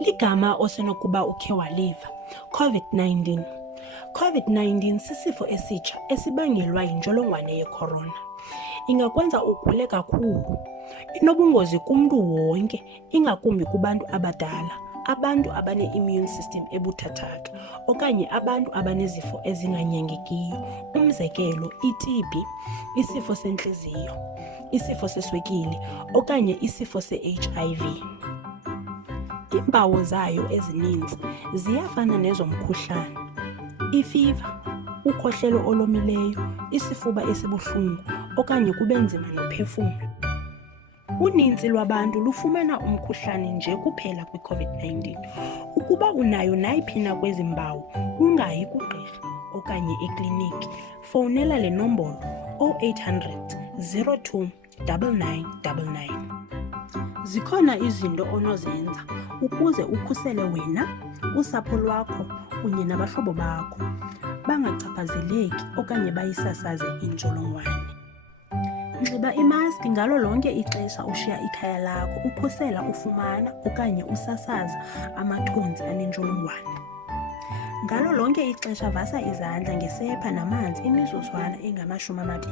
Ligama osenokuba ukhe waliva, COVID-19. COVID-19 sisifo esitsha esibangelwa yintsholongwane ye-corona. Ingakwenza ugule kakhulu. Inobungozi kumntu wonke, ingakumbi kubantu abadala, abantu abane-immune system ebuthathaka, okanye abantu abanezifo ezinganyangekiyo. Umzekelo, i-TB, isifo sentliziyo, isifo seswekile, okanye isifo se-HIV. Iimpawu zayo ezininzi ziyafana nezomkhuhlane, ifiva, ukhohlelo olomileyo, isifuba esibuhlungu, okanye kube nzima nophefumla. Uninzi lwabantu lufumana umkhuhlane nje kuphela kwi-COVID-19. Ukuba unayo nayiphi na kwezi mpawu, ungayi kugqirha okanye ekliniki. Fowunela le nombolo 0800 02 9999. Zikhona izinto onozenza ukuze ukhusele wena, usapho lwakho kunye nabahlobo bakho bangachaphazeleki okanye bayisasaze intsholongwane. Nxiba imaski ngalo lonke ixesha ushiya ikhaya lakho, ukhusela ufumana okanye usasaza amathontsi anentsholongwane. Ngalo lonke ixesha vasa izandla ngesepha namanzi imizuzwana engama-20.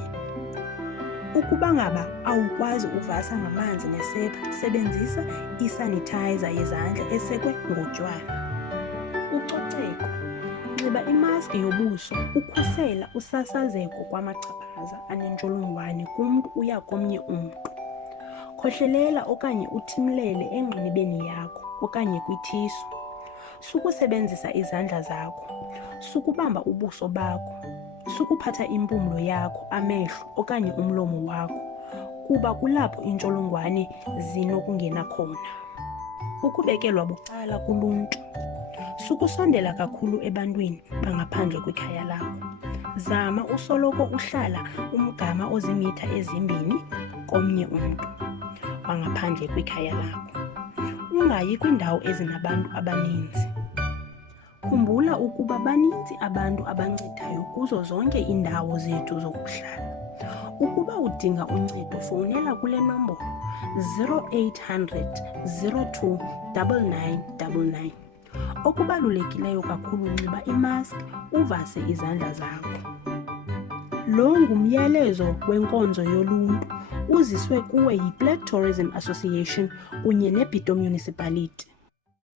Ukuba ngaba awukwazi uvasa ngamanzi nesepha, sebenzisa isanitizer yezandla esekwe ngotywala. Ucoceko. Nxiba imaski yobuso, ukhusela usasazeko kwamachaphaza anentsholongwane kumntu uya komnye umntu. Khohlelela okanye uthimlele engqinibeni yakho okanye kwithisu. Sukusebenzisa izandla zakho, sukubamba ubuso bakho, sukuphatha impumlo yakho, amehlo okanye umlomo wakho, kuba kulapho intsholongwane zinokungena khona. Ukubekelwa bucala kuluntu. Sukusondela kakhulu ebantwini bangaphandle kwikhaya lakho. Zama usoloko uhlala umgama ozimitha ezimbini komnye umntu wangaphandle kwikhaya lakho. Ungayi kwiindawo ezinabantu abaninzi. Khumbula ukuba baninzi abantu abancedayo kuzo zonke iindawo zethu zokuhlala. Ukuba udinga uncedo, fowunela kule nombolo 0800 02 9999. Okubalulekileyo kakhulu, nxiba imaski, uvase izandla zakho. Lo ngumyalezo wenkonzo yoluntu uziswe kuwe yi-Plett Tourism Association kunye ne-Bitou Municipality.